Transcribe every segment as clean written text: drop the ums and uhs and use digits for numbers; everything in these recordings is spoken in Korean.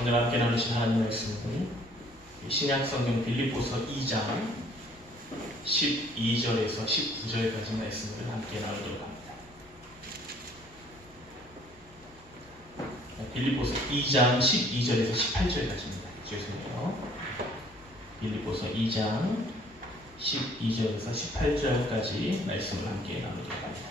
오늘 함께 나누신 하나님의 말씀은 신약성경 빌립보서 2장 12절에서 19절까지 말씀을 함께 나누도록 합니다. 빌립보서 2장 12절에서 18절까지입니다. 죄송해요. 빌립보서 2장 12절에서 18절까지 말씀을 함께 나누도록 합니다.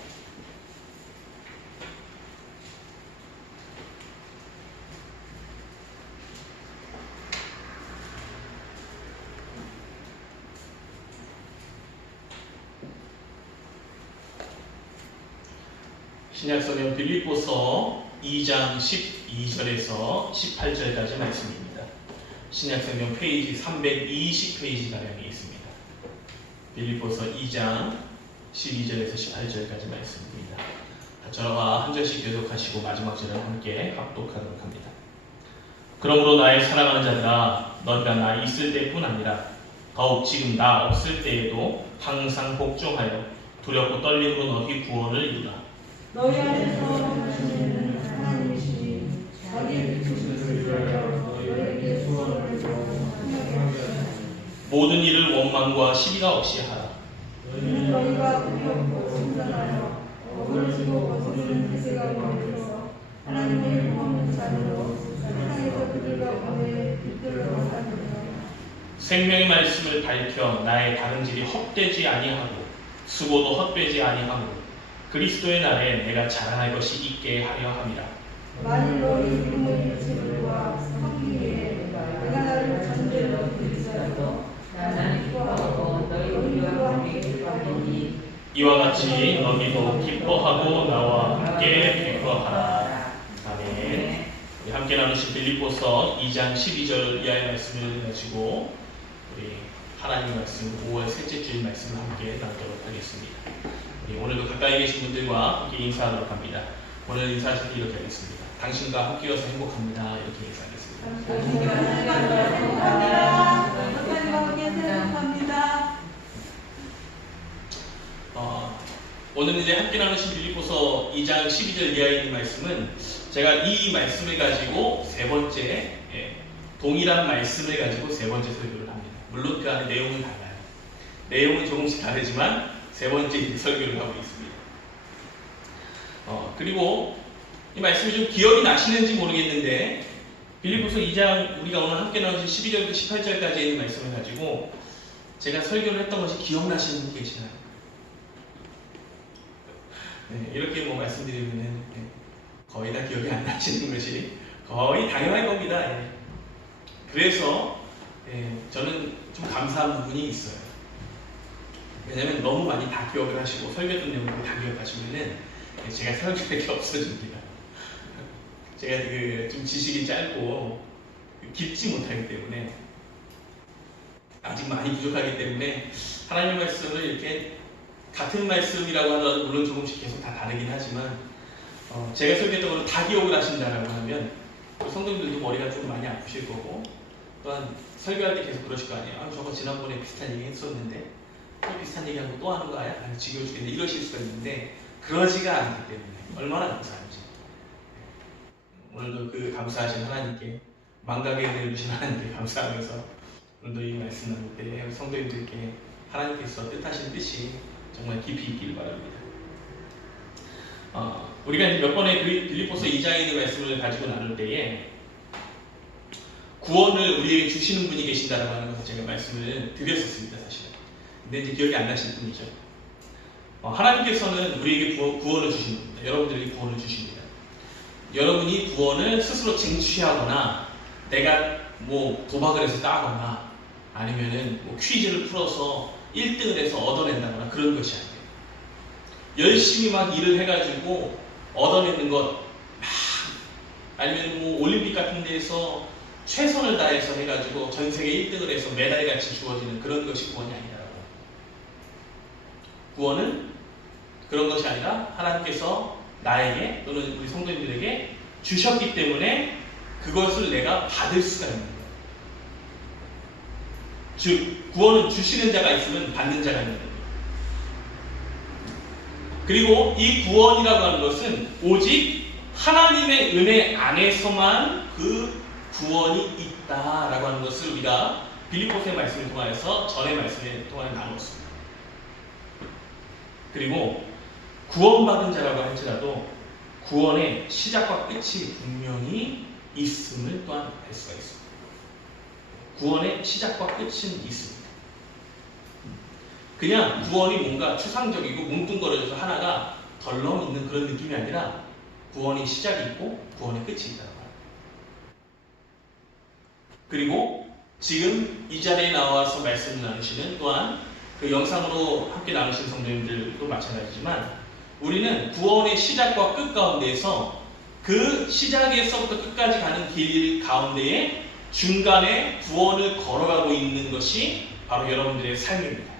신약성경 빌립보서 2장 12절에서 18절까지 말씀입니다. 신약성경 페이지 320페이지가량에 있습니다. 빌립보서 2장 12절에서 18절까지 말씀입니다. 저와 한 절씩 계속하시고 마지막 절을 함께 합독하도록 합니다. 그러므로 나의 사랑하는 자들아, 너희가 나 있을 때뿐 아니라 더욱 지금 나 없을 때에도 항상 복종하여 두렵고 떨림으로 너희 구원을 이루라. 너희 안에서 하시는 하나님이시니 자기의 뜻을 위하여 너희에게 소원을 하게 하시니 모든 일을 원망과 시비가 없이 하라. 이는 너희가 의롭고 순전하여 어그러지고 거스르는 태세가 멀리서 하나님의 흠없는 자녀로 세상에서 그들과 원해 빛들어 사느니라. 생명의 말씀을 밝혀 나의 다름질이 헛되지 아니하고 수고도 헛되지 아니하고 그리스도의 날에 내가 자랑할 것이 있게 하려 함이라. 만일 너희 이름의 일체들과 섬기기에 내가 나를 잠재로 부리자도 나는 기뻐하고 너희와 함께 기뻐하리니 이와 같이 너희도 기뻐하고 나와 함께 기뻐하라. 아멘. 우리 함께 나누신 빌립보서 2장 12절 이하의 말씀을 가지고 우리 하나님의 말씀 5월 셋째 주일 말씀을 함께 나누도록 하겠습니다. 오늘도 가까이 계신 분들과 함께 인사하도록 합니다. 오늘 인사하실 때 이렇게 하겠습니다. 당신과 함께여서 행복합니다. 이렇게 인사하겠습니다. 당신과 행복합니다. 하나님과 함께 행복합니다. 오늘 이제 함께 나누신 빌립보서 2장 12절 이하에 있는 말씀은 제가 이 말씀을 가지고 세 번째, 동일한 말씀을 가지고 세 번째 설교를 합니다. 물론 그 안에 내용은 달라요. 내용은 조금씩 다르지만 세 번째 설교를 하고 있습니다. 그리고 이 말씀이 좀 기억이 나시는지 모르겠는데 빌립보서 2장 우리가 오늘 함께 나누신 12절부터 18절까지 있는 말씀을 가지고 제가 설교를 했던 것이 기억나시는 분 계시나요? 네, 이렇게 말씀드리면 거의 다 기억이 안 나시는 것이 거의 당연할 겁니다. 그래서 저는 좀 감사한 부분이 있어요. 왜냐면 너무 많이 다 기억을 하시고 설교했던 내용을 다 기억하시면은 제가 설교할 게 없어집니다. 제가 좀 지식이 짧고 깊지 못하기 때문에 아직 많이 부족하기 때문에 하나님의 말씀을 이렇게 같은 말씀이라고 하더라도 물론 조금씩 계속 다 다르긴 하지만 제가 설교했던 걸 다 기억을 하신다라고 하면 성도님들도 머리가 좀 많이 아프실 거고 또한 설교할 때 계속 그러실 거 아니에요. 저거 지난번에 비슷한 얘기 했었는데 또 비슷한 얘기하고 또 하는 거 아니야? 지겨워 죽겠네. 이러실 수가 있는데 그러지가 않기 때문에 얼마나 감사한지 오늘도 그 감사하신 하나님께 망각의 은혜를 주신 하나님께 감사하면서 오늘도 이 말씀 나눌 때 성도님들께 하나님께서 뜻하신 뜻이 정말 깊이 있길 바랍니다. 우리가 몇 번의 빌립보서 2장에 있는 말씀을 가지고 나눌 때에 구원을 우리에게 주시는 분이 계신다라고 하는 것을 제가 말씀을 드렸었습니다. 사실은. 근데 이제 기억이 안 나실 뿐이죠. 하나님께서는 우리에게 구원을 주십니다. 여러분들에게 구원을 주십니다. 여러분이 구원을 스스로 쟁취하거나 내가 도박을 해서 따거나 아니면은 퀴즈를 풀어서 1등을 해서 얻어낸다거나 그런 것이 아니에요. 열심히 막 일을 해가지고 얻어내는 것, 아니면 올림픽 같은 데에서 최선을 다해서 해가지고 전 세계 1등을 해서 메달같이 주어지는 그런 것이 구원이 아니라고. 구원은 그런 것이 아니라 하나님께서 나에게 또는 우리 성도님들에게 주셨기 때문에 그것을 내가 받을 수가 있는 거예요. 즉 구원은 주시는 자가 있으면 받는 자가 있는 거예요. 그리고 이 구원이라고 하는 것은 오직 하나님의 은혜 안에서만 그 구원이 있다라고 하는 것을 우리가 빌립보서의 말씀을 통하여서 전의 말씀을 통하여 나눴습니다. 그리고 구원받은 자라고 할지라도 구원의 시작과 끝이 분명히 있음을 또한 알 수가 있습니다. 구원의 시작과 끝은 있습니다. 그냥 구원이 뭔가 추상적이고 뭉뚱거려져서 하나가 덜렁 있는 그런 느낌이 아니라 구원의 시작이 있고 구원의 끝이 있다는 거예요. 그리고 지금 이 자리에 나와서 말씀을 나누시는 또한 그 영상으로 함께 나누신 성도님들도 마찬가지지만 우리는 구원의 시작과 끝 가운데에서 그 시작에서부터 끝까지 가는 길 가운데에 중간에 구원을 걸어가고 있는 것이 바로 여러분들의 삶입니다.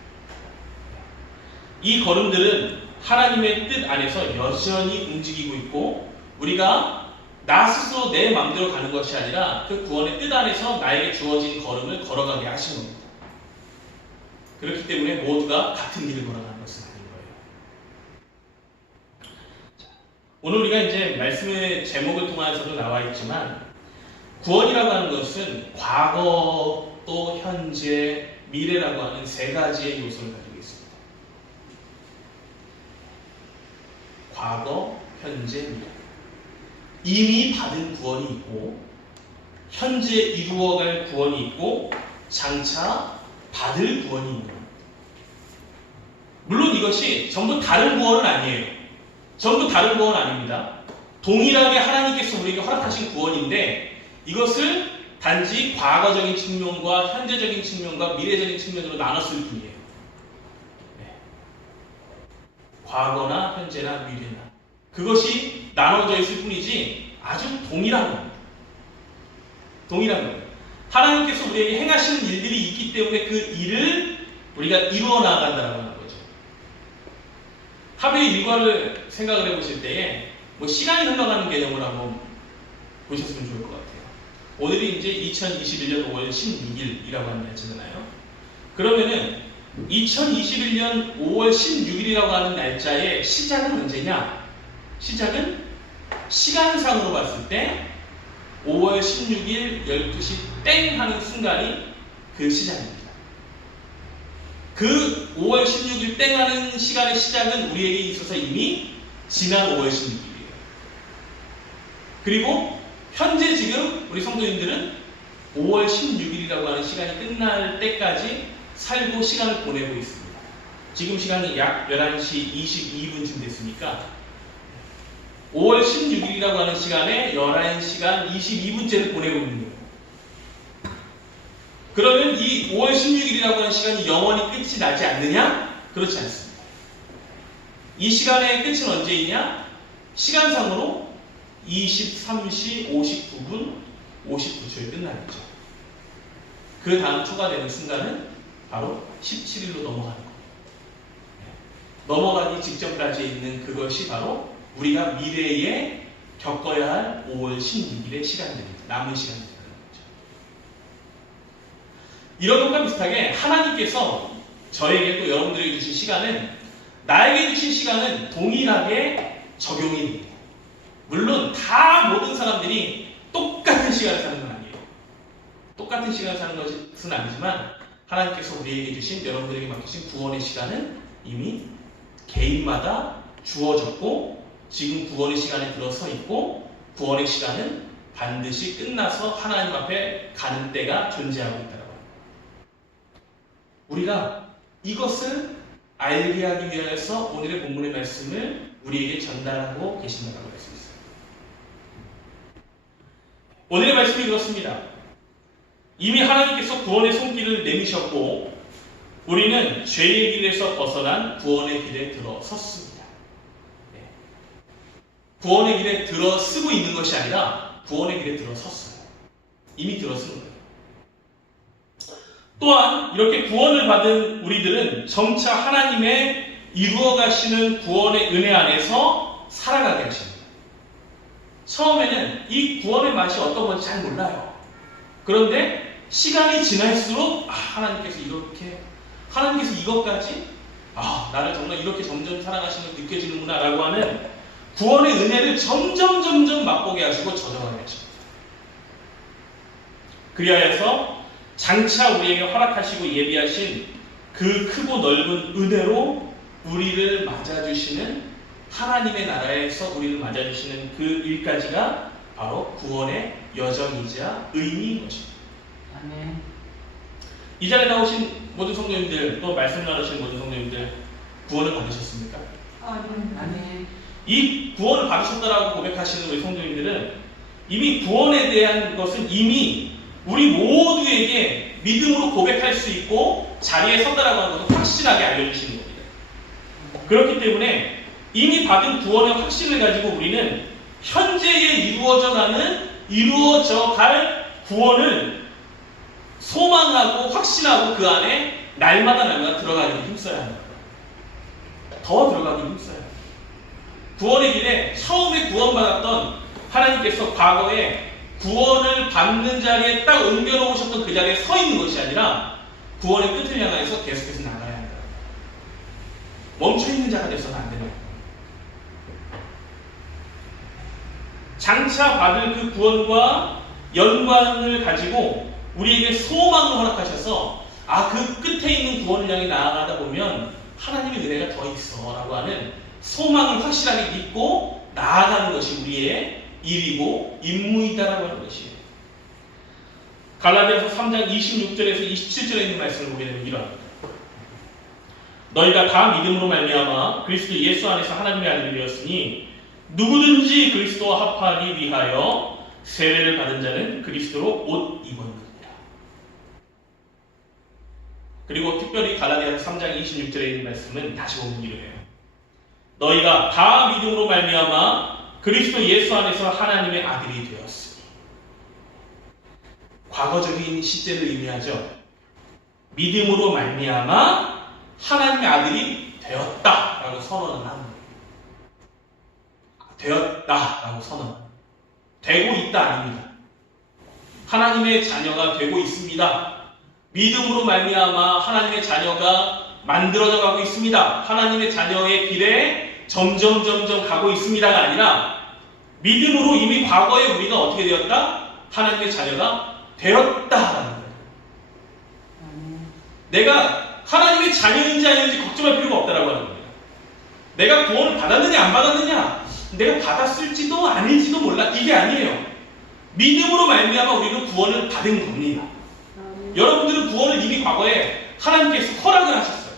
이 걸음들은 하나님의 뜻 안에서 여전히 움직이고 있고 우리가 나 스스로 내 마음대로 가는 것이 아니라 그 구원의 뜻 안에서 나에게 주어진 걸음을 걸어가게 하신 겁니다. 그렇기 때문에 모두가 같은 길을 걸어가는 것은 아닌 거예요. 오늘 우리가 이제 말씀의 제목을 통해서도 나와 있지만 구원이라고 하는 것은 과거 또 현재 미래라고 하는 세 가지의 요소를 가지고 있습니다. 과거, 현재, 미래. 이미 받은 구원이 있고 현재 이루어갈 구원이 있고 장차 받을 구원이 있는 겁니다. 물론 이것이 전부 다른 구원은 아니에요. 전부 다른 구원은 아닙니다. 동일하게 하나님께서 우리에게 허락하신 구원인데 이것을 단지 과거적인 측면과 현재적인 측면과 미래적인 측면으로 나눴을 뿐이에요. 네. 과거나 현재나 미래나 그것이 나눠져 있을 뿐이지 아주 동일한 겁니다. 동일한 겁니다. 하나님께서 우리에게 행하시는 일들이 있기 때문에 그 일을 우리가 이루어 나간다는 거죠. 합의 일과를 생각을 해보실 때에 뭐 시간이 흘러가는 개념을 한번 보셨으면 좋을 것 같아요. 오늘이 이제 2021년 5월 16일이라고 하는 날짜잖아요. 그러면은 2021년 5월 16일이라고 하는 날짜의 시작은 언제냐? 시작은 시간상으로 봤을 때 5월 16일 12시 땡 하는 순간이 그 시작입니다. 그 5월 16일 땡 하는 시간의 시작은 우리에게 있어서 이미 지난 5월 16일이에요. 그리고 현재 지금 우리 성도님들은 5월 16일이라고 하는 시간이 끝날 때까지 살고 시간을 보내고 있습니다. 지금 시간이 약 11시 22분쯤 됐으니까 5월 16일이라고 하는 시간에 11시간 22분째를 보내고 있는 거예요. 그러면 이 5월 16일이라고 하는 시간이 영원히 끝이 나지 않느냐? 그렇지 않습니다. 이 시간의 끝은 언제이냐? 시간상으로 23시 59분 59초에 끝나겠죠. 그 다음 초과되는 순간은 바로 17일로 넘어가는 거예요. 넘어가기 직전까지 있는 그것이 바로 우리가 미래에 겪어야 할 5월 16일의 시간들입니다. 남은 시간들이라는 거죠. 이런 것과 비슷하게 하나님께서 저에게 또 여러분들에게 주신 시간은 나에게 주신 시간은 동일하게 적용이 됩니다. 물론 다 모든 사람들이 똑같은 시간을 사는 건 아니에요. 똑같은 시간을 사는 것은 아니지만 하나님께서 우리에게 주신 여러분들에게 맡기신 구원의 시간은 이미 개인마다 주어졌고 지금 구원의 시간에 들어서 있고 구원의 시간은 반드시 끝나서 하나님 앞에 가는 때가 존재하고 있다고 합니다. 우리가 이것을 알게 하기 위해서 오늘의 본문의 말씀을 우리에게 전달하고 계신다고 할 수 있어요. 오늘의 말씀이 그렇습니다. 이미 하나님께서 구원의 손길을 내미셨고 우리는 죄의 길에서 벗어난 구원의 길에 들어섰습니다. 구원의 길에 들어서고 있는 것이 아니라 구원의 길에 들어섰어요. 이미 들어선 거예요. 또한 이렇게 구원을 받은 우리들은 점차 하나님의 이루어 가시는 구원의 은혜 안에서 살아가게 하십니다. 처음에는 이 구원의 맛이 어떤 건지 잘 몰라요. 그런데 시간이 지날수록 하나님께서 이렇게 하나님께서 이것까지 나를 정말 이렇게 점점 사랑하시는 게 느껴지는구나 라고 하는 구원의 은혜를 점점 맛보게 하시고 저장하게 하십니다. 그리하여서 장차 우리에게 허락하시고 예비하신 그 크고 넓은 은혜로 우리를 맞아주시는 하나님의 나라에서 우리를 맞아주시는 그 일까지가 바로 구원의 여정이자 의미인 것입니다. 아멘. 이 자리에 나오신 모든 성도님들, 또 말씀 나누신 모든 성도님들 구원을 받으셨습니까? 아멘. 이 구원을 받으셨다라고 고백하시는 우리 성도님들은 이미 구원에 대한 것은 이미 우리 모두에게 믿음으로 고백할 수 있고 자리에 섰다라고 하는 것을 확실하게 알려주시는 겁니다. 그렇기 때문에 이미 받은 구원의 확신을 가지고 우리는 현재에 이루어져 갈 구원을 소망하고 확신하고 그 안에 날마다 들어가기 힘써야 합니다. 더 들어가기 힘써야 합니다. 구원의 길에 처음에 구원받았던 하나님께서 과거에 구원을 받는 자리에 딱 옮겨놓으셨던 그 자리에 서 있는 것이 아니라 구원의 끝을 향해서 계속해서 나가야 한다. 멈춰있는 자가 되어서는 안 되는 거예요. 장차 받을 그 구원과 연관을 가지고 우리에게 소망을 허락하셔서 그 끝에 있는 구원을 향해 나아가다 보면 하나님의 은혜가 더 있어 라고 하는 소망을 확실하게 믿고 나아가는 것이 우리의 일이고 임무이다라고 하는 것이에요. 갈라디아서 3장 26절에서 27절에 있는 말씀을 보게 되면 이러합니다. 너희가 다 믿음으로 말미암아 그리스도 예수 안에서 하나님의 아들이 되었으니 누구든지 그리스도와 합하기 위하여 세례를 받은 자는 그리스도로 옷 입었느니라. 그리고 특별히 갈라디아서 3장 26절에 있는 말씀은 다시 보면 이래요. 너희가 다 믿음으로 말미암아 그리스도 예수 안에서 하나님의 아들이 되었으니. 과거적인 시제를 의미하죠. 믿음으로 말미암아 하나님의 아들이 되었다라고 선언을 하는 거예요. 되었다라고 선언. 되고 있다 아닙니다. 하나님의 자녀가 되고 있습니다. 믿음으로 말미암아 하나님의 자녀가 만들어져 가고 있습니다. 하나님의 자녀의 길에 점점 가고 있습니다가 아니라 믿음으로 이미 과거에 우리가 어떻게 되었다? 하나님의 자녀가 되었다라는 거예요. 내가 하나님의 자녀인지 아닌지 걱정할 필요가 없다라고 하는 겁니다. 내가 구원을 받았느냐 안 받았느냐, 내가 받았을지도 아닐지도 몰라, 이게 아니에요. 믿음으로 말미암아 우리는 구원을 받은 겁니다. 여러분들은 구원을 이미 과거에 하나님께서 허락을 하셨어요.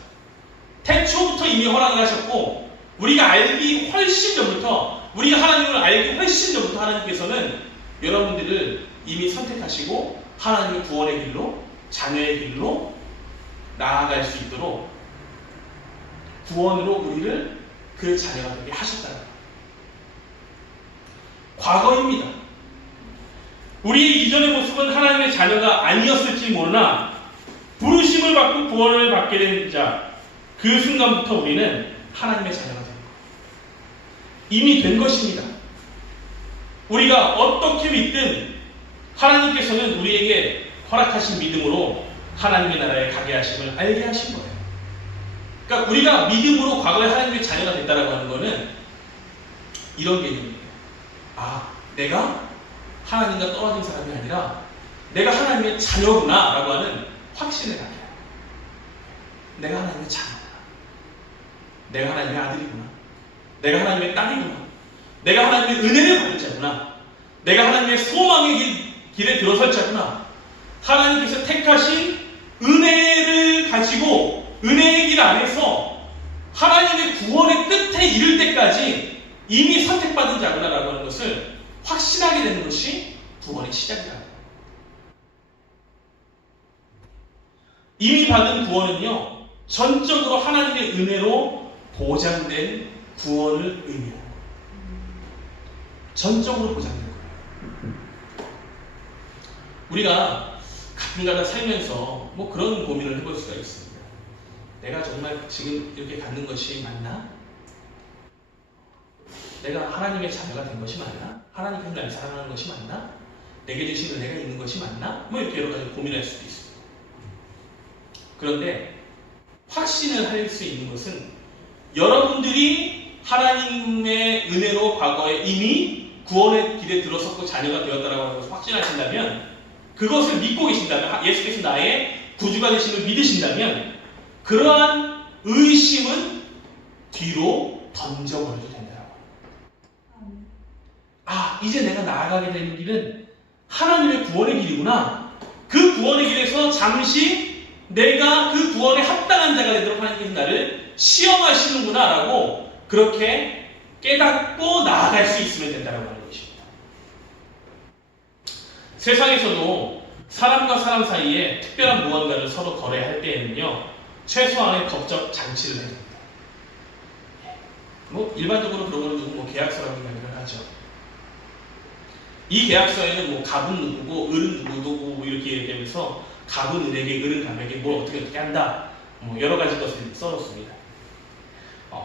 태초부터 이미 허락을 하셨고, 우리가 알기 훨씬 전부터, 우리가 하나님을 알기 훨씬 전부터 하나님께서는 여러분들을 이미 선택하시고 하나님의 구원의 길로, 자녀의 길로 나아갈 수 있도록 구원으로 우리를 그 자녀가 되게 하셨다는 거예요. 과거입니다. 우리의 이전의 모습은 하나님의 자녀가 아니었을지 모르나 부르심을 받고 구원을 받게 된 자, 그 순간부터 우리는 하나님의 자녀가 된 거예요. 이미 된 것입니다. 우리가 어떻게 믿든 하나님께서는 우리에게 허락하신 믿음으로 하나님의 나라에 가게 하심을 알게 하신 거예요. 그러니까 우리가 믿음으로 과거에 하나님의 자녀가 됐다라고 하는 것은 이런 개념이에요. 내가 하나님과 떨어진 사람이 아니라 내가 하나님의 자녀구나 라고 하는 확신을 갖게 해요. 내가 하나님의 자녀구나. 내가 하나님의 아들이구나. 내가 하나님의 딸이구나. 내가 하나님의 은혜를 받을 자구나. 내가 하나님의 소망의 길에 들어설 자구나. 하나님께서 택하신 은혜를 가지고 은혜의 길 안에서 하나님의 구원의 끝에 이를 때까지 이미 선택받은 자구나 라고 하는 것을 확신하게 되는 것이 구원의 시작이다. 이미 받은 구원은요, 전적으로 하나님의 은혜로 보장된 구원을 의미해요. 전적으로 보장된 거예요. 우리가 가끔가다 살면서 그런 고민을 해볼 수가 있습니다. 내가 정말 지금 이렇게 갖는 것이 맞나? 내가 하나님의 자녀가 된 것이 맞나? 하나님께서 나를 사랑하는 것이 맞나? 내게 주신 은혜가 있는 것이 맞나? 이렇게 여러 가지 고민할 수도 있습니다. 그런데 확신을 할 수 있는 것은 여러분들이 하나님의 은혜로 과거에 이미 구원의 길에 들어섰고 자녀가 되었다라고 하는 것을 확신하신다면 그것을 믿고 계신다면, 예수께서 나의 구주가 되심을 믿으신다면 그러한 의심은 뒤로 던져버려도 된다고. 아, 이제 내가 나아가게 되는 길은 하나님의 구원의 길이구나. 그 구원의 길에서 잠시 내가 그 구원에 합당한 자가 되도록 하나님께서 나를 시험하시는구나 라고 그렇게 깨닫고 나아갈 수 있으면 된다고 하는 것입니다. 세상에서도 사람과 사람 사이에 특별한 무언가를 서로 거래할 때에는요, 최소한의 법적 장치를 해야 됩니다. 뭐 일반적으로 그런 거는 누구 뭐 계약서라고 이야기를 하죠. 이 계약서에는 뭐 갑은 누구고 을은 누구고 이렇게 얘기하면서 갑은 을에게 을은 갑에게 뭘 어떻게 한다, 뭐 여러 가지 것을 써놓습니다.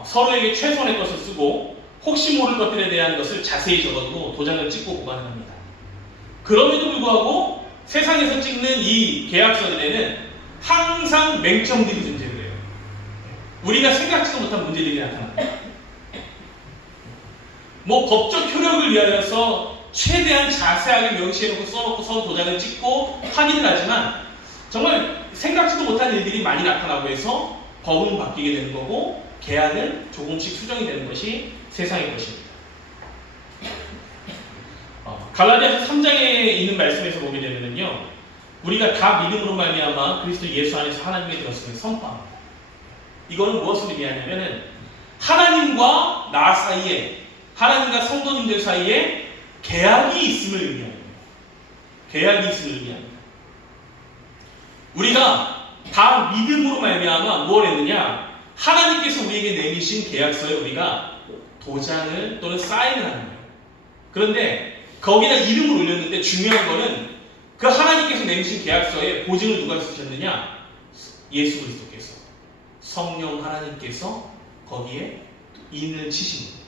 서로에게 최소한의 것을 쓰고 혹시 모를 것들에 대한 것을 자세히 적어두고 도장을 찍고 보관을 합니다. 그럼에도 불구하고 세상에서 찍는 이 계약서들에는 항상 맹점들이 존재를 해요. 우리가 생각지도 못한 문제들이 나타납니다. 뭐 법적 효력을 위하여서 최대한 자세하게 명시해놓고 써놓고 서로 도장을 찍고 확인을 하지만 정말 생각지도 못한 일들이 많이 나타나고 해서 법은 바뀌게 되는 거고 계약은 조금씩 수정이 되는 것이 세상의 것입니다. 갈라디아서 3장에 있는 말씀에서 보게 되면요, 우리가 다 믿음으로 말미암아 그리스도 예수 안에서 하나님의 들었음을 선포합니다. 이거는 무엇을 의미하냐면은 하나님과 나 사이에, 하나님과 성도님들 사이에 계약이 있음을 의미합니다. 계약이 있음을 의미합니다. 우리가 다 믿음으로 말미암아 무엇을 했느냐? 하나님께서 우리에게 내미신 계약서에 우리가 도장을 또는 사인을 하는 거예요. 그런데 거기다 이름을 올렸는데 중요한 거는 그 하나님께서 내미신 계약서에 보증을 누가 쓰셨느냐? 예수 그리스도께서, 성령 하나님께서 거기에 인을 치신 거예요.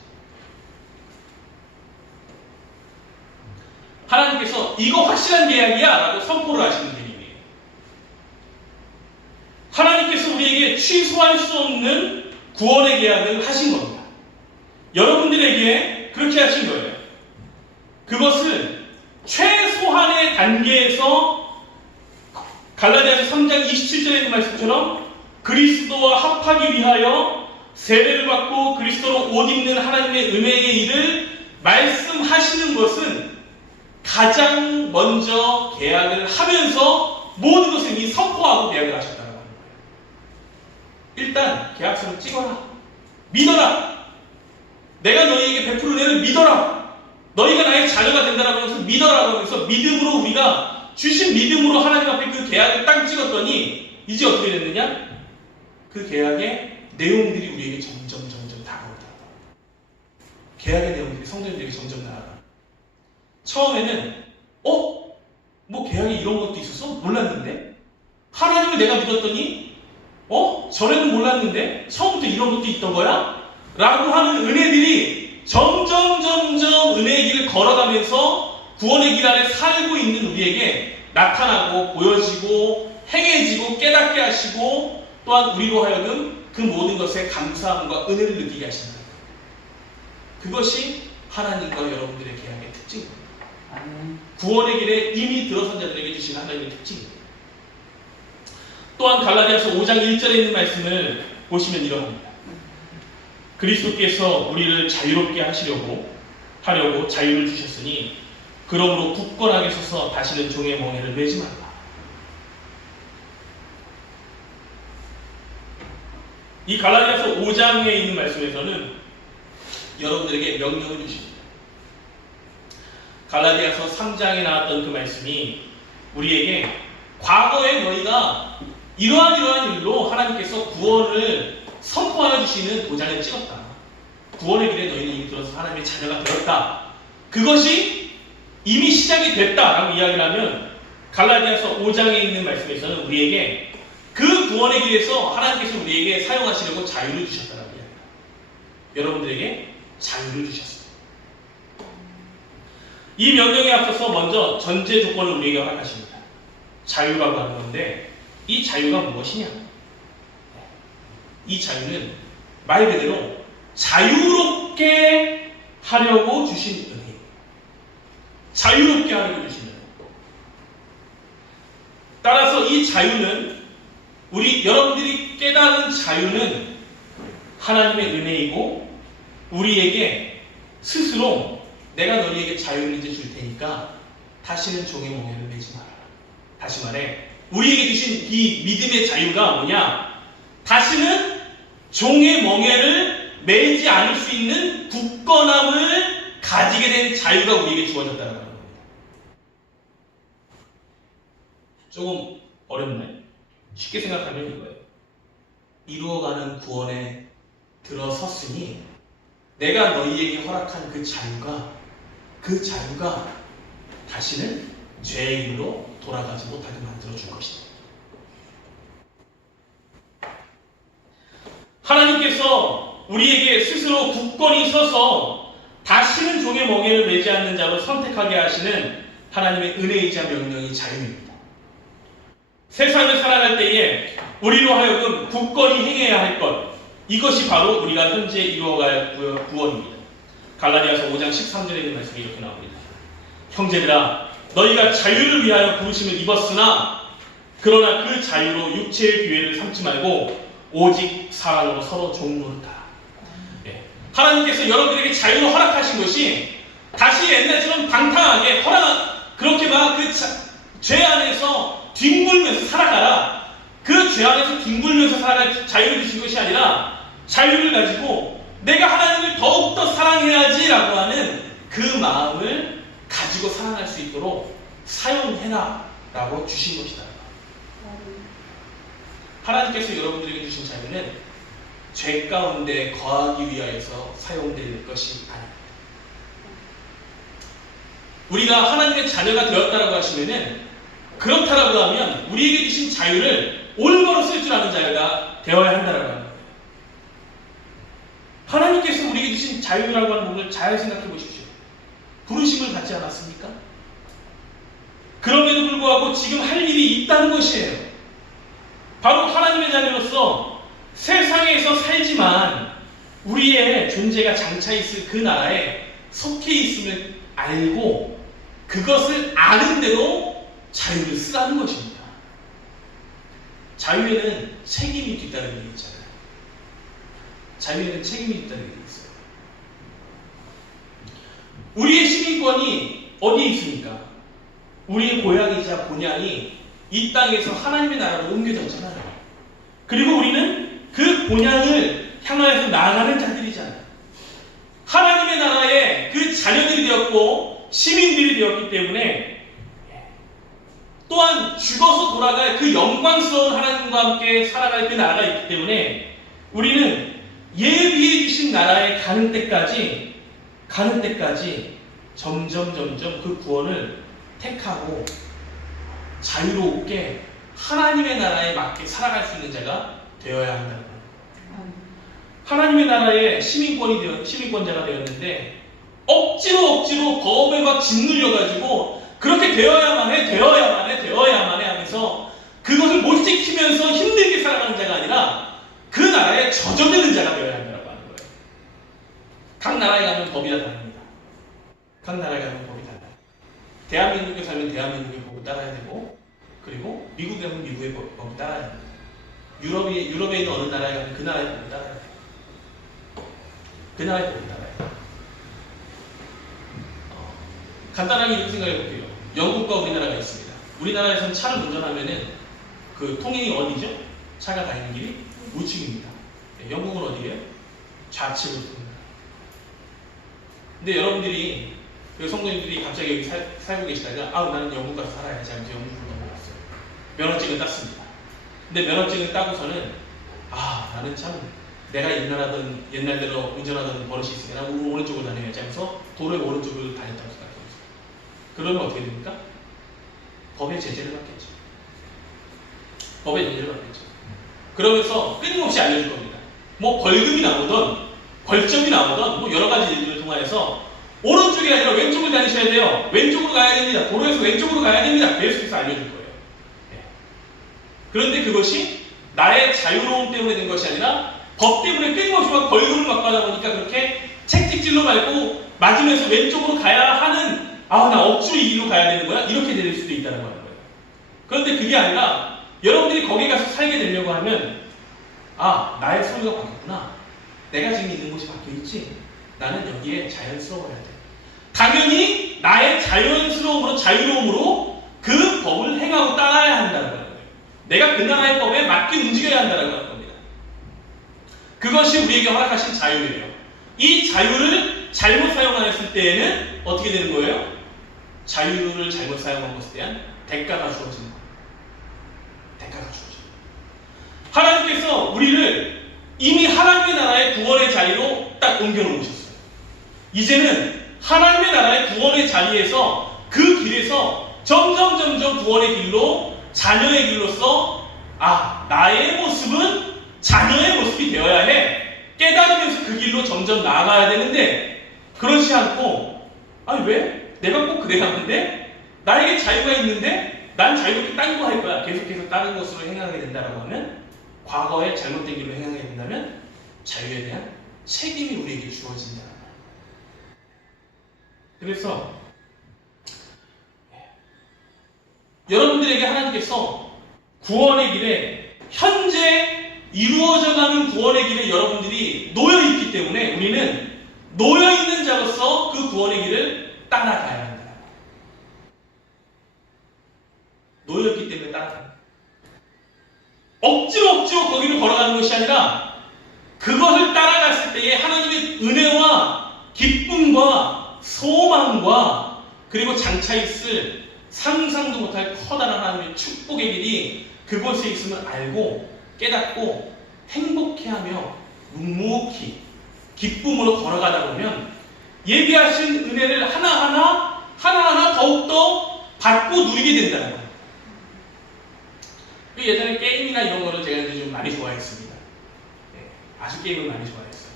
하나님께서 이거 확실한 계약이야 라고 선포를 하시는 계획이에요. 하나님께서 우리에게 취소할 수 없는 구원의 계약을 하신 겁니다. 여러분들에게 그렇게 하신 거예요. 그것을 최소한의 단계에서 갈라디아서 3장 27절에 있는 말씀처럼 그리스도와 합하기 위하여 세례를 받고 그리스도로 옷 입는 하나님의 은혜의 일을 말씀하시는 것은 가장 먼저 계약을 하면서 모든 것을 이미 선포하고 계약을 하셨다는 거예요. 일단 계약서를 찍어라. 믿어라. 내가 너희에게 베풀 은혜를 믿어라. 너희가 나의 자녀가 된다라고 해서 믿어라고 하면서 믿음으로 우리가 주신 믿음으로 하나님 앞에 그 계약을 딱 찍었더니 이제 어떻게 됐느냐? 그 계약의 내용들이 우리에게 점점 다가오다. 계약의 내용들이 성도님들에게 점점 다가가. 처음에는 뭐 계약에 이런 것도 있었어? 몰랐는데? 하나님을 내가 믿었더니 전에는 몰랐는데? 처음부터 이런 것도 있던 거야? 라고 하는 은혜들이 점점 은혜의 길을 걸어가면서 구원의 길 안에 살고 있는 우리에게 나타나고 보여지고 행해지고 깨닫게 하시고 또한 우리로 하여금 그 모든 것에 감사함과 은혜를 느끼게 하신다. 그것이 하나님과 여러분들의 계약의 특징입니다. 구원의 길에 이미 들어선 자들에게 주시는 하나님의 특징입니다. 또한 갈라디아서 5장 1절에 있는 말씀을 보시면 이러합니다. 그리스도께서 우리를 자유롭게 하려고 자유를 주셨으니 그러므로 굳건하게 서서 다시는 종의 멍에를 매지 말라. 이 갈라디아서 5장에 있는 말씀에서는 여러분들에게 명령을 주십니다. 갈라디아서 3장에 나왔던 그 말씀이 우리에게 과거에 너희가 이러한 일로 하나님께서 구원을 선포하여 주시는 도장을 찍었다. 구원의 길에 너희는 이미 들어서 하나님의 자녀가 되었다. 그것이 이미 시작이 됐다라고 이야기를 하면 갈라디아서 5장에 있는 말씀에서는 우리에게 그 구원의 길에서 하나님께서 우리에게 사용하시려고 자유를 주셨다라고 이야기합니다. 여러분들에게 자유를 주셨습니다. 이 명령에 앞서서 먼저 전제 조건을 우리에게 허락하십니다. 자유라고 하는 건데 이 자유가 무엇이냐? 이 자유는 말 그대로 자유롭게 하려고 주신 은혜입니다. 자유롭게 하려고 주신 은혜. 따라서 이 자유는 여러분들이 깨닫는 자유는 하나님의 은혜이고 우리에게 스스로 내가 너희에게 자유를 이제 줄 테니까 다시는 종의 멍에를 매지 마라. 다시 말해 우리에게 주신 이 믿음의 자유가 뭐냐? 다시는 종의 멍에를 매지 않을 수 있는 굳건함을 가지게 된 자유가 우리에게 주어졌다는 겁니다. 조금 어렵나요? 쉽게 생각하면 이거예요. 이루어가는 구원에 들어섰으니 내가 너희에게 허락한 그 자유가 다시는 죄의 길로 돌아가지 못하게 만들어줄 것이다. 하나님께서 우리에게 스스로 굳건히 서서 다시는 종의 멍에를 매지 않는 자로 선택하게 하시는 하나님의 은혜이자 명령이 자유입니다. 세상을 살아갈 때에 우리로 하여금 굳건히 행해야 할 것, 이것이 바로 우리가 현재 이루어갈 구원입니다. 갈라디아서 5장 13절에 있는 말씀이 이렇게 나옵니다. 형제들아 너희가 자유를 위하여 부르심을 입었으나 그러나 그 자유로 육체의 기회를 삼지 말고 오직 사랑으로 서로 종노릇하라. 하나님께서 여러분들에게 자유를 허락하신 것이 다시 옛날처럼 방탕하게 그렇게 막 그 죄 안에서 뒹굴면서 살아가라. 그 죄 안에서 뒹굴면서 살아갈 자유를 주신 것이 아니라 자유를 가지고 내가 하나님을 더욱더 사랑해야지라고 하는 그 마음을 가지고 살아갈 수 있도록 사용해라라고 주신 것이다. 하나님께서 여러분들에게 주신 자유는 죄 가운데 거하기 위하여서 사용될 것이 아닙니다. 우리가 하나님의 자녀가 되었다라고 하시면은 그렇다라고 하면 우리에게 주신 자유를 올바로 쓸 줄 아는 자유가 되어야 한다라고 하는 거예요. 하나님께서 우리에게 주신 자유라고 하는 부분을 잘 생각해 보십시오. 부르심을 받지 않았습니까? 그럼에도 불구하고 지금 할 일이 있다는 것이에요. 바로 하나님의 자녀로서 세상에서 살지만 우리의 존재가 장차 있을 그 나라에 속해 있음을 알고 그것을 아는 대로 자유를 쓰라는 것입니다. 자유에는 책임이 뒤따르는 게 있잖아요. 자유에는 책임이 뒤따르는 게 있어요. 우리의 시민권이 어디에 있습니까? 우리의 고향이자 본향이 이 땅에서 하나님의 나라로 옮겨졌잖아요. 그리고 우리는 그 본향을 향하여서 나아가는 자들이잖아요. 하나님의 나라의 그 자녀들이 되었고 시민들이 되었기 때문에 또한 죽어서 돌아갈 그 영광스러운 하나님과 함께 살아갈 그 나라가 있기 때문에 우리는 예비해 주신 나라에 가는 때까지 점점 그 구원을 택하고 자유롭게 하나님의 나라에 맞게 살아갈 수 있는 자가 되어야 한다는 거예요. 하나님의 나라의 시민권자가 되었는데 억지로 법에 막 짓눌려가지고 그렇게 되어야만 해 하면서 그것을 못 지키면서 힘들게 살아가는 자가 아니라 그 나라에 젖어드는 자가 되어야 한다고 하는 거예요. 각 나라에 가면 법이 다 다릅니다. 각 나라에 가면 법이 달라요. 대한민국에 살면 대한민국의 법을 따라야 되고 그리고 미국에 가면 미국의 법을 따라야 됩니다. 유럽에 있는 어느 나라에 가면 그 나라의 법을 따라야 돼요. 그 나라의 법을 따라야 돼요. 간단하게 이렇게 생각해 볼게요. 영국과 우리나라가 있습니다. 우리나라에서는 차를 운전하면은 그 통행이 어디죠? 차가 가 있는 길이 우측입니다. 네, 영국은 어디예요? 좌측으로 듭니다. 근데 여러분들이 그 성도님들이 갑자기 여기 살고 계시다가 나는 영국 가서 살아야지 하면서 영국으로 넘어갔어요. 면허증을 땄습니다. 근데 면허증을 따고서는 나는 참 내가 옛날대로 운전하던 버릇이 있으니까 오른쪽으로 다녀야지 하면서 도로의 오른쪽을 다녔다고 생각해요. 그러면 어떻게 됩니까? 법의 제재를 받겠죠. 그러면서 끊임없이 알려줄 겁니다. 뭐 벌금이 나오든 벌점이 나오든 뭐 여러 가지 일들을 통하여서 오른쪽이 아니라 왼쪽을 다니셔야 돼요. 왼쪽으로 가야 됩니다. 도로에서 왼쪽으로 가야 됩니다. 계속해서 알려줄 거예요. 그런데 그것이 나의 자유로움 때문에 된 것이 아니라 법 때문에 끊임없이 막 벌금을 받고 하다 보니까 그렇게 책찍질로 말고 맞으면서 왼쪽으로 가야 하는 나 억지로 이 길로 가야 되는 거야? 이렇게 될 수도 있다는 거예요. 그런데 그게 아니라 여러분들이 거기 가서 살게 되려고 하면 아, 나의 소유가 바뀌었구나. 내가 지금 있는 곳이 바뀌었지. 나는 여기에 자연스러워야 돼. 당연히 나의 자연스러움으로 자유로움으로 그 법을 행하고 따라야 한다는 거예요. 내가 그 나라의 법에 맞게 움직여야 한다는 겁니다. 그것이 우리에게 허락하신 자유예요. 이 자유를 잘못 사용하였을 때에는 어떻게 되는 거예요? 자유를 잘못 사용한 것에 대한 대가가 주어지는 거예요. 대가가 주어지는 거예요. 하나님께서 우리를 이미 하나님의 나라의 구원의 자리로 딱 옮겨놓으셨어요. 이제는 하나님의 나라의 구원의 자리에서 그 길에서 점점 구원의 길로 자녀의 길로서 아, 나의 모습은 자녀의 모습이 되어야 해. 깨달으면서 그 길로 점점 나아가야 되는데 그렇지 않고 아니 왜? 내가 꼭 그래야 하는데 나에게 자유가 있는데 난 자유롭게 딴 거 할 거야. 계속해서 다른 것으로 행하게 된다라고 하면 과거에 잘못된 길로 행하게 된다면 자유에 대한 책임이 우리에게 주어진다는 거예요. 그래서 여러분들에게 하나님께서 구원의 길에 현재 이루어져가는 구원의 길에 여러분들이 놓여있기 때문에 우리는 놓여있는 자로서 그 구원의 길을 따라가야 한다. 놓여있기 때문에 따라간다. 억지로 거기를 걸어가는 것이 아니라 그것을 따라갔을 때에 하나님의 은혜와 기쁨과 소망과 그리고 장차 있을 상상도 못할 커다란 하나님의 축복의 길이 그곳에 있음을 알고 깨닫고 행복해하며 묵묵히 기쁨으로 걸어가다 보면 예비하신 은혜를 하나하나 더욱더 받고 누리게 된다는 거예요. 예전에 게임이나 이런 거를 제가 이제 좀 많이 좋아했습니다. 네, 아주 게임을 많이 좋아했어요.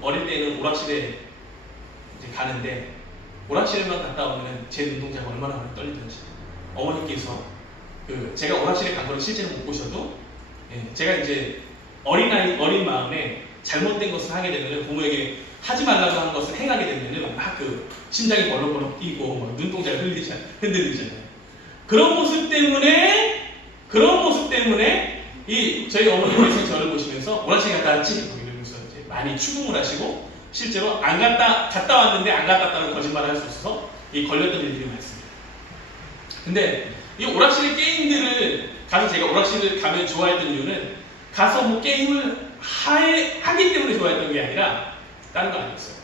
어릴 때는 오락실에 이제 가는데 오락실에만 갔다 오면 제 눈동자가 얼마나 많이 떨리던지 어머니께서 제가 오락실에 간 걸 실제로 못 보셔도 제가 이제 어린 마음에 잘못된 것을 하게 되면 부모에게 하지 말라고 한 것을 행하게 되면 막 심장이 벌렁벌렁 뛰고 막 눈동자가 흔들리잖아요. 그런 모습 때문에 저희 어머니께서 저를 보시면서 오락실 갔다 왔지? 이러면서 이제 많이 추궁을 하시고 실제로 갔다 왔는데 안 갔다 왔다는 거짓말을 할 수 있어서 걸렸던 일들이 많습니다. 근데 이 오락실의 게임들을 가서 제가 오락실을 가면 좋아했던 이유는 가서 뭐 게임을 하기 때문에 좋아했던 게 아니라 다른 거 아니었어요.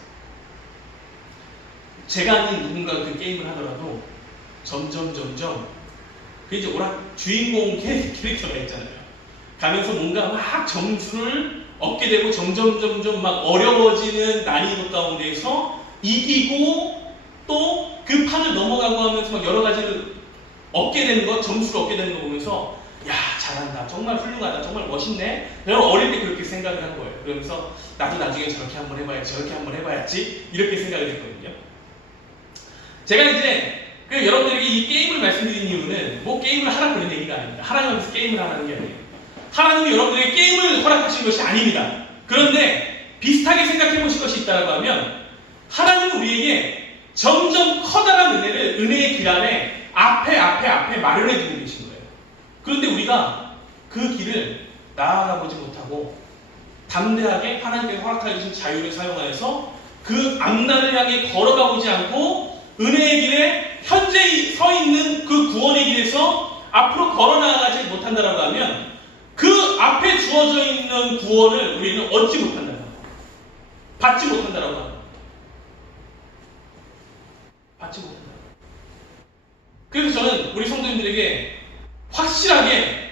제가 아닌 누군가가 그 게임을 하더라도 점점 그 이제 주인공 캐릭터가 있잖아요. 가면서 뭔가 막 점수를 얻게 되고 점점 막 어려워지는 난이도 가운데에서 이기고 또 그 판을 넘어가고 하면서 막 여러 가지를 얻게 되는 거, 점수를 얻게 되는 거 보면서 야, 잘한다, 정말 훌륭하다, 정말 멋있네. 내가 어릴 때 그렇게 생각을 한 거예요. 그러면서 나도 나중에 저렇게 한번 해봐야지, 저렇게 한번 해봐야지 이렇게 생각을 했거든요. 제가 이제 여러분들에게 이 게임을 말씀드린 이유는 뭐 게임을 하라 그런 얘기가 아닙니다. 하나님께서 게임을 하라는 게 아니에요. 하나님이 여러분들에게 게임을 허락하신 것이 아닙니다. 그런데 비슷하게 생각해 보실 것이 있다고 하면 하나님은 우리에게 점점 커다란 은혜의 길 안에 앞에 마련해 두고 계신 거예요. 그런데 우리가 그 길을 나아가 보지 못하고 담대하게 하나님께서 허락하여 주신 자유를 사용하여서 그 앞날을 향해 걸어가 보지 않고 은혜의 길에 현재 서 있는 그 구원의 길에서 앞으로 걸어 나아가지 못한다라고 하면 그 앞에 주어져 있는 구원을 우리는 얻지 못한다는 거예요. 받지 못한다라고 합니다. 받지 못한다. 그래서 저는 우리 성도님들에게 확실하게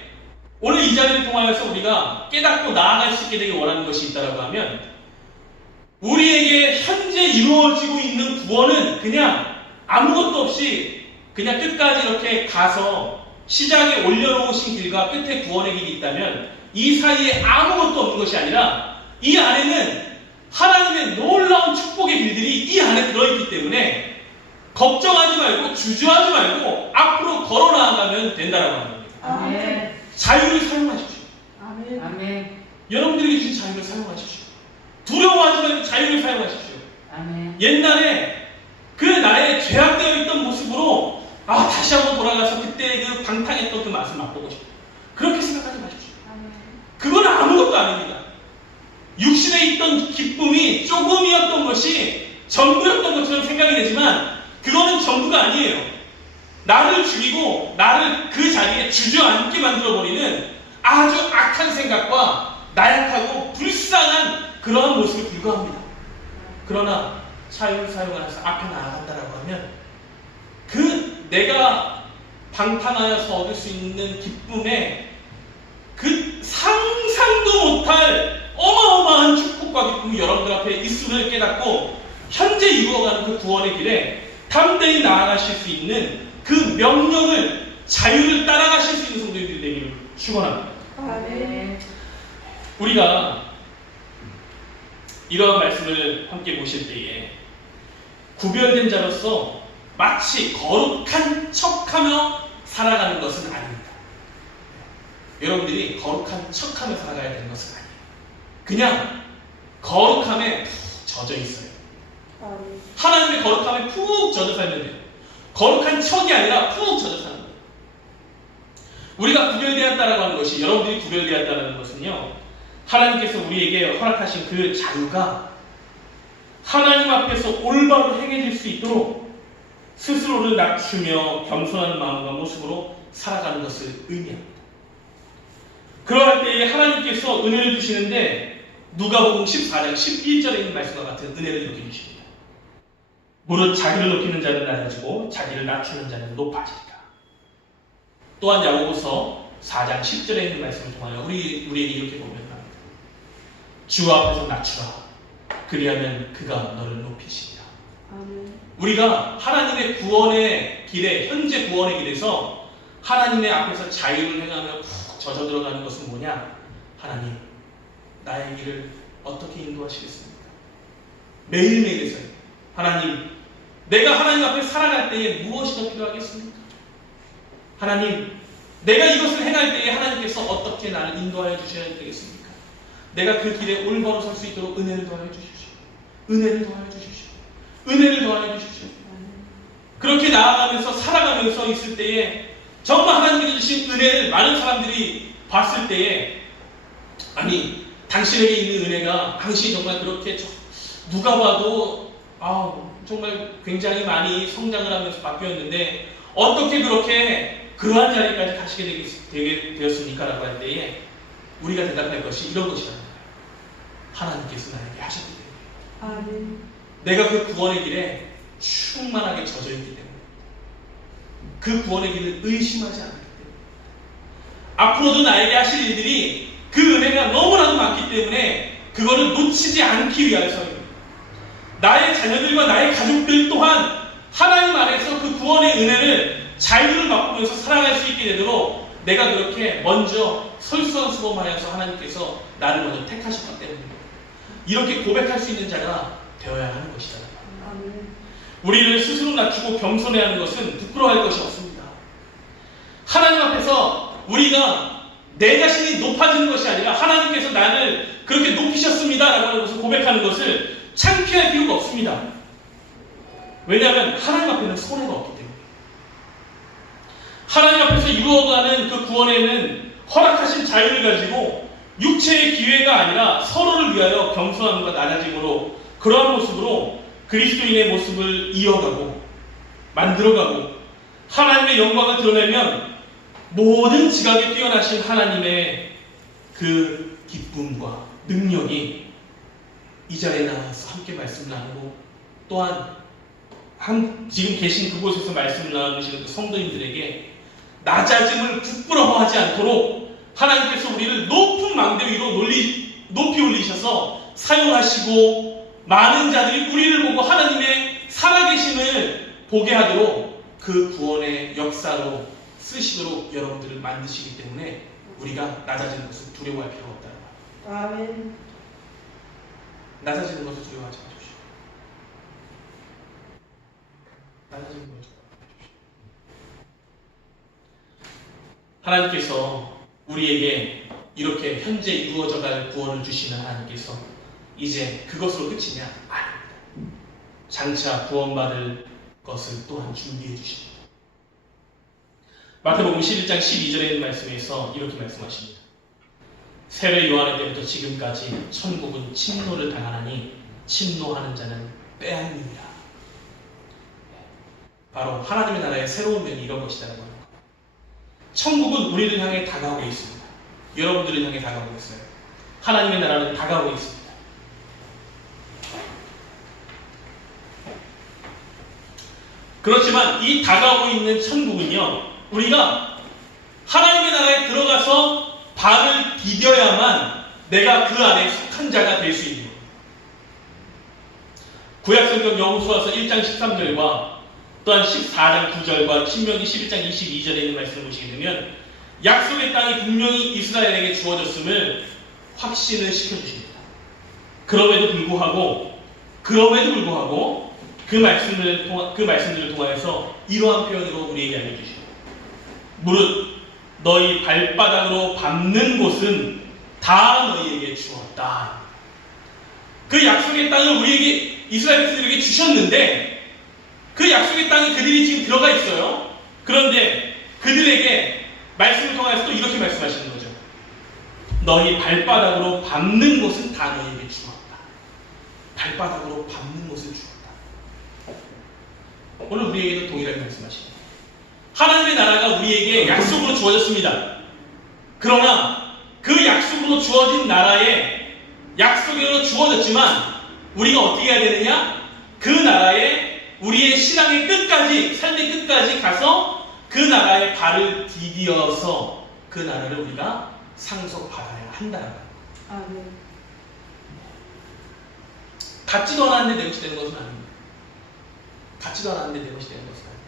오늘 이 자리를 통하여서 우리가 깨닫고 나아갈 수 있게 되길 원하는 것이 있다라고 하면 우리에게 현재 이루어지고 있는 구원은 그냥 아무것도 없이 그냥 끝까지 이렇게 가서 시작에 올려놓으신 길과 끝에 구원의 길이 있다면 이 사이에 아무것도 없는 것이 아니라 이 안에는 하나님의 놀라운 축복의 길들이 이 안에 들어있기 때문에 걱정하지 말고 주저하지 말고 앞으로 걸어 나아가면 된다라고 하는 겁니다. 아멘. 자유를 사용하십시오. 아멘. 아멘. 여러분들이 주신 자유를 사용하십시오. 두려워하지 말고 자유를 사용하십시오. 아멘. 옛날에 그 나의 죄악되어 있던 모습으로 다시 한번 돌아가서 그때 그 방탕했던 그 맛을 맛보고 싶어요. 그렇게 생각하지 마십시오. 그건 아무것도 아닙니다. 육신에 있던 기쁨이 조금이었던 것이 전부였던 것처럼 생각이 되지만 그거는 전부가 아니에요. 나를 죽이고 나를 그 자리에 주저앉게 만들어버리는 아주 악한 생각과 나약하고 불쌍한 그러한 모습에 불과합니다. 그러나 자유를 사용하면서 앞에 나아간다라고 하면 그 내가 방탕하여서 얻을 수 있는 기쁨에 그 상상도 못할 어마어마한 축복과 기쁨이 여러분들 앞에 있음을 깨닫고 현재 이루어가는 그 구원의 길에 담대히 나아가실 수 있는 그 명령을 자유를 따라가실 수 있는 성도님들이 되기를 축원합니다. 아멘. 우리가 이러한 말씀을 함께 보실 때에 구별된 자로서 마치 거룩한 척하며 살아가는 것은 아닙니다. 여러분들이 거룩한 척하며 살아가야 되는 것은 아니에요. 그냥 거룩함에 푹 젖어 있어요. 아멘. 하나님의 거룩함에 푹 젖어 살면 돼요. 거룩한 척이 아니라 푹 젖어 사는 거예요. 우리가 구별되었다라고 하는 것이, 여러분들이 구별되었다는 것은요, 하나님께서 우리에게 허락하신 그 자유가 하나님 앞에서 올바로 행해질 수 있도록 스스로를 낮추며 겸손한 마음과 모습으로 살아가는 것을 의미합니다. 그러할 때에 하나님께서 은혜를 주시는데 누가복음 14장 11절에 있는 말씀과 같은 은혜를 이렇게 주십니다. 무릇 자기를 높이는 자는 낮아지고 자기를 낮추는 자는 높아지리라. 또한 야고보서 4장 10절에 있는 말씀을 통하여 우리에게 이렇게 고백합니다. 주 앞에서 낮추라. 그리하면 그가 너를 높이시리라. 아멘. 우리가 하나님의 구원의 길에, 현재 구원의 길에서 하나님의 앞에서 자유를 행하며 푹 젖어 들어가는 것은 뭐냐? 하나님, 나의 길을 어떻게 인도하시겠습니까? 매일매일에서요. 하나님, 내가 하나님 앞에 살아갈 때에 무엇이 더 필요하겠습니까? 하나님, 내가 이것을 행할 때에 하나님께서 어떻게 나를 인도하여 주셔야 되겠습니까? 내가 그 길에 올바로 설 수 있도록 은혜를 더하여 주십시오. 은혜를 더하여 주십시오. 은혜를 더하여 주십시오. 그렇게 나아가면서 살아가면서 있을 때에 정말 하나님께서 주신 은혜를 많은 사람들이 봤을 때에, 아니, 당신에게 있는 은혜가 당신이 정말 그렇게 누가 봐도 정말 굉장히 많이 성장을 하면서 바뀌었는데 어떻게 그렇게 그러한 자리까지 가시게 되게 되었습니까? 라고 할 때에 우리가 대답할 것이 이런 것이라는 거예요. 하나님께서 나에게 하셨기 때문에. 아멘. 내가 그 구원의 길에 충만하게 젖어 있기 때문에, 그 구원의 길을 의심하지 않기 때문에, 앞으로도 나에게 하실 일들이 그 은혜가 너무나도 많기 때문에 그거를 놓치지 않기 위해서입니다. 나의 자녀들과 나의 가족들 또한 하나님 안에서 그 구원의 은혜를 자유를 맛보면서 살아갈 수 있게 되도록 내가 그렇게 먼저 솔선수범하여서 하나님께서 나를 먼저 택하셨기 때문입니다. 이렇게 고백할 수 있는 자가 되어야 하는 것이다. 아멘. 우리를 스스로 낮추고 겸손해야 하는 것은 부끄러워할 것이 없습니다. 하나님 앞에서 우리가 내 자신이 높아지는 것이 아니라 하나님께서 나를 그렇게 높이셨습니다 라고 하는 것을 고백하는 것을 창피할 필요가 없습니다. 왜냐하면 하나님 앞에는 손해가 없기 때문에, 하나님 앞에서 이루어가는 그 구원에는 허락하신 자유를 가지고 육체의 기회가 아니라 서로를 위하여 겸손함과 낮아짐으로 그러한 모습으로 그리스도인의 모습을 이어가고 만들어가고 하나님의 영광을 드러내면 모든 지각에 뛰어나신 하나님의 그 기쁨과 능력이 이 자리에 나와서 함께 말씀 나누고 또한 지금 계신 그곳에서 말씀 나누시는 그 성도님들에게 낮아짐을 부끄러워하지 않도록 하나님께서 우리를 높은 망대 위로 높이 올리셔서 사용하시고 많은 자들이 우리를 보고 하나님의 살아계심을 보게 하도록 그 구원의 역사로 쓰시도록 여러분들을 만드시기 때문에 우리가 낮아지는 것을 두려워할 필요가 없다는 말. 아멘. 낮아지는 것을 두려워하지 마십시오. 낮아지는 것을 두려워하지 마십시오. 하나님께서 우리에게 이렇게 현재 이루어져갈 구원을 주시는 하나님께서 이제 그것으로 끝이냐? 아닙니다. 장차 구원받을 것을 또한 준비해 주십니다. 마태복음 11장 12절에 있는 말씀에서 이렇게 말씀하십니다. 세례 요한의 때부터 지금까지 천국은 침노를 당하나니 침노하는 자는 빼앗느니라. 바로 하나님의 나라의 새로운 면이 이런 것이라는 겁니다. 천국은 우리를 향해 다가오고 있습니다. 여러분들을 향해 다가오고 있어요. 하나님의 나라는 다가오고 있습니다. 그렇지만 이 다가오고 있는 천국은요, 우리가 하나님의 나라에 들어가서 발을 디뎌야만 내가 그 안에 속한 자가 될 수 있는 겁니다. 구약성경 여호수아서 1장 13절과 또한 14장 9절과 신명기 11장 22절에 있는 말씀을 보시게 되면 약속의 땅이 분명히 이스라엘에게 주어졌음을 확신을 시켜주십니다. 그럼에도 불구하고 그 말씀들을 통하여서 이러한 표현으로 우리에게 알려주십니다. 무릇 너희 발바닥으로 밟는 곳은 다 너희에게 주었다. 그 약속의 땅을 우리에게 이스라엘 백성들에게 주셨는데 그 약속의 땅에 그들이 지금 들어가 있어요. 그런데 그들에게 말씀을 통해서 또 이렇게 말씀하시는 거죠. 너희 발바닥으로 밟는 곳은 다 너희에게 주었다. 발바닥으로 밟는 곳을 주었다. 오늘 우리에게도 동일하게 말씀하십니다. 하나님의 나라가 우리에게 약속으로 주어졌습니다. 그러나 그 약속으로 주어진 나라에 약속으로 주어졌지만 우리가 어떻게 해야 되느냐? 그 나라에 우리의 신앙의 끝까지, 삶의 끝까지 가서 그 나라에 발을 디디어서 그 나라를 우리가 상속받아야 한다는 거예요. 아멘. 같지도 않았는데 내 것이 되는 것은 아닙니다. 같지도 않았는데 내 것이 되는 것은 아닙니다.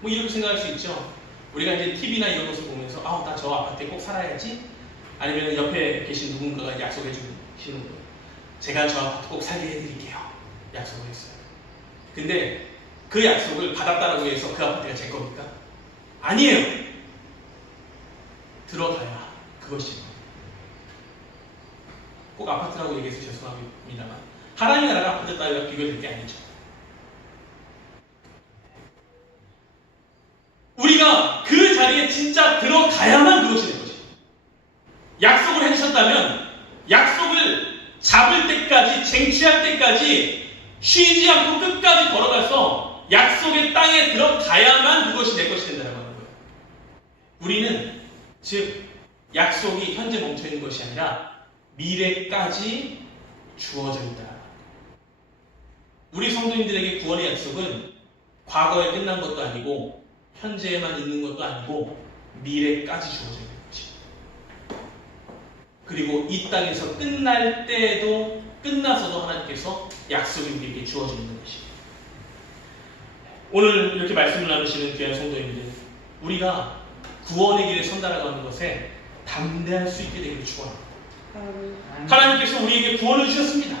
뭐 이렇게 생각할 수 있죠. 우리가 이제 TV나 이런 것을 보면서 나 저 아파트에 꼭 살아야지. 아니면 옆에 계신 누군가가 약속해 주시는 거예요. 제가 저 아파트 꼭 살게 해드릴게요. 약속을 했어요. 근데 그 약속을 받았다라고 해서 그 아파트가 제 겁니까? 아니에요. 들어가야 그것이 꼭 아파트라고 얘기해서 죄송합니다만 하나님의 나라가 아파트 따위와 비교될 게 아니죠. 우리가 그 자리에 진짜 들어가야만 그것이 될 것입니다. 약속을 해주셨다면 약속을 잡을 때까지, 쟁취할 때까지 쉬지 않고 끝까지 걸어가서 약속의 땅에 들어가야만 그것이 내 것이 된다는 거예요. 우리는 즉 약속이 현재 멈춰있는 것이 아니라 미래까지 주어져 있다. 우리 성도님들에게 구원의 약속은 과거에 끝난 것도 아니고 현재에만 있는 것도 아니고 미래까지 주어져 있는 것입니다. 그리고 이 땅에서 끝날 때에도 끝나서도 하나님께서 약속이 우리에게 주어져 있는 것입니다. 오늘 이렇게 말씀을 나누시는 귀한 성도님들, 우리가 구원의 길에 선달아가는 것에 담대할 수 있게 되기를 축원합니다. 하나님께서 우리에게 구원을 주셨습니다.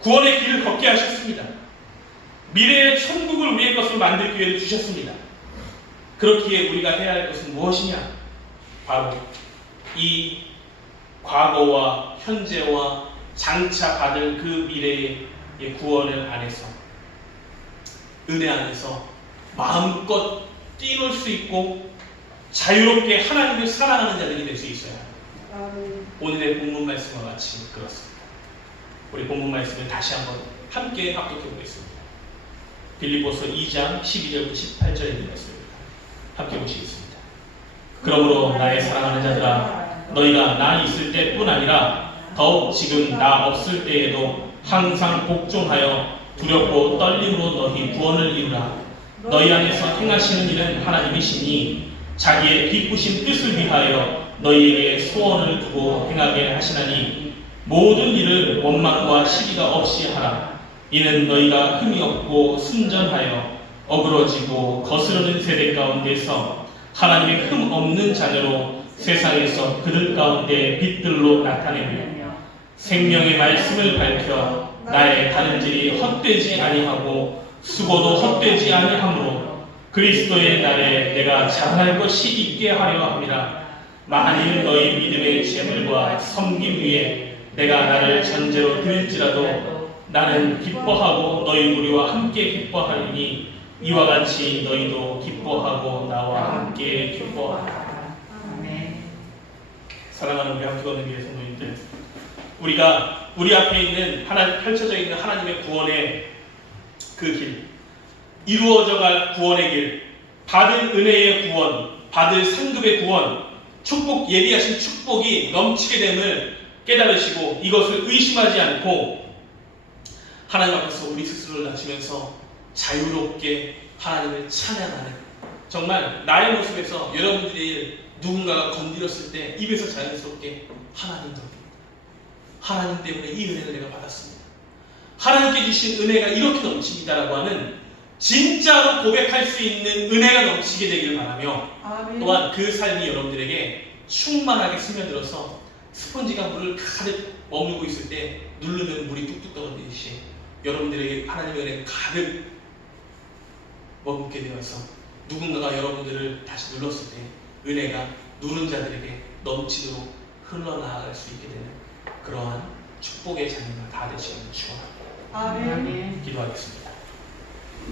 구원의 길을 걷게 하셨습니다. 미래의 천국을 우리의 것으로 만들 기회를 주셨습니다. 그렇기에 우리가 해야 할 것은 무엇이냐? 바로 이 과거와 현재와 장차 받을 그 미래의 구원을 안에서, 은혜 안에서 마음껏 뛰놀 수 있고 자유롭게 하나님을 사랑하는 자들이 될 수 있어야 합니다. 오늘의 본문 말씀과 같이 그렇습니다. 우리 본문 말씀을 다시 한번 함께 합독해 보겠습니다. 빌립보서 2장 12절부터 18절에 있는 말씀입니다. 함께 보시겠습니다. 그러므로 나의 사랑하는 자들아, 너희가 나 있을 때뿐 아니라 더욱 지금 나 없을 때에도 항상 복종하여 두렵고 떨림으로 너희 구원을 이루라. 너희 안에서 행하시는 일은 하나님이시니 자기의 기쁘신 뜻을 위하여 너희에게 소원을 두고 행하게 하시나니 모든 일을 원망과 시기가 없이 하라. 이는 너희가 흠이 없고 순전하여 어그러지고 거스르는 세대 가운데서 하나님의 흠 없는 자녀로 세상에서 그들 가운데 빛들로 나타내며 생명의 말씀을 밝혀 나의 다른질이 헛되지 아니하고 수고도 헛되지 아니하므로 그리스도의 날에 내가 자랑할 것이 있게 하려 함이라. 만일 너희 믿음의 재물과 섬김 위에 내가 나를 전제로 드릴지라도 나는 기뻐하고 너희 무리와 함께 기뻐하리니 이와 같이 너희도 기뻐하고 나와 함께 기뻐하라. 아멘. 사랑하는 우리 함께걷는 교회 성도님들, 우리가 우리 앞에 있는 펼쳐져 있는 하나님의 구원의 그 길, 이루어져갈 구원의 길, 받을 은혜의 구원, 받을 상급의 구원, 축복, 예비하신 축복이 넘치게 됨을 깨달으시고 이것을 의심하지 않고 하나님 앞에서 우리 스스로를 낮추면서 자유롭게 하나님을 찬양하는, 정말 나의 모습에서 여러분들이 누군가가 건드렸을 때 입에서 자연스럽게 하나님 덕입니다. 하나님 때문에 이 은혜를 내가 받았습니다. 하나님께 주신 은혜가 이렇게 넘칩니다라고 하는 진짜로 고백할 수 있는 은혜가 넘치게 되기를 바라며, 또한 그 삶이 여러분들에게 충만하게 스며들어서 스펀지가 물을 가득 머물고 있을 때 누르면 물이 뚝뚝 떨어지듯이 여러분들에게 하나님의 은혜가 가득 머금게 되어서 누군가가 여러분들을 다시 눌렀을 때 은혜가 누른 자들에게 넘치도록 흘러나갈 수 있게 되는 그러한 축복의 자녀가 다 되시기를 축원합니다. 아멘. 기도하겠습니다.